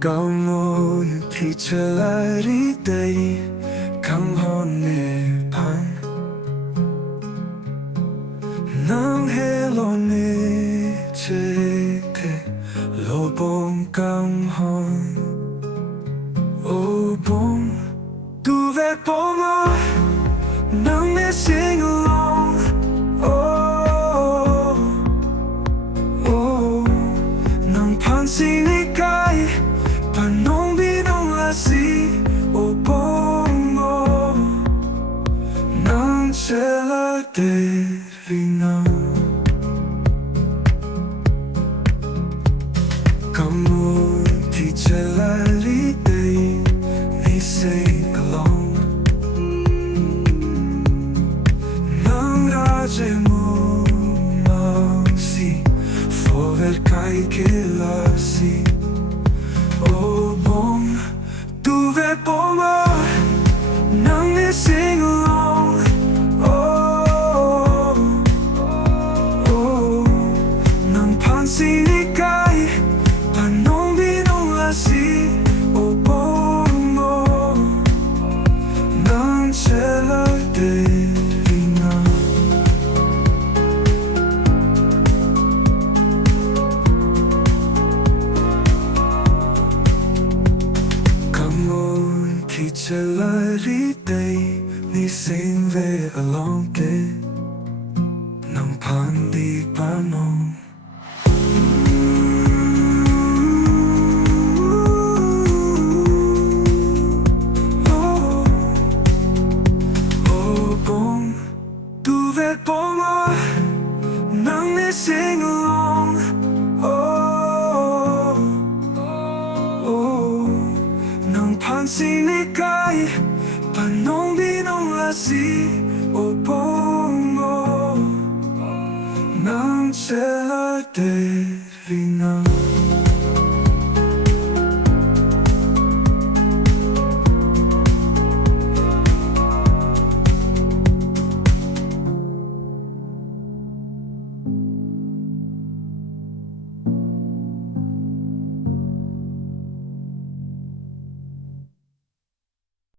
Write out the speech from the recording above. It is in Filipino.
Kanghon thì chelar đi đây Kanghon nè phan nong helo nè chethe lo bong Kanghon oh bong tu ve bong nong nè seng oh oh nong phan Panong, binong, Lasi, bong, nong chelar, binong. Munthi chelar ni seng along. Nong raje mumang forvel kai Lasi. Oh bong, tu ve bong nong ne sing along. Oh oh, nong phan Panong binong Lasi. Oh bong nong chelar binong. Munthi chelar đi đây ni seng về along ke nong phan đi Panong. Oh bong tu ve bong nong ne seng along. Oh oh nong phan Panong binong Lasi. Oh bong nong chelar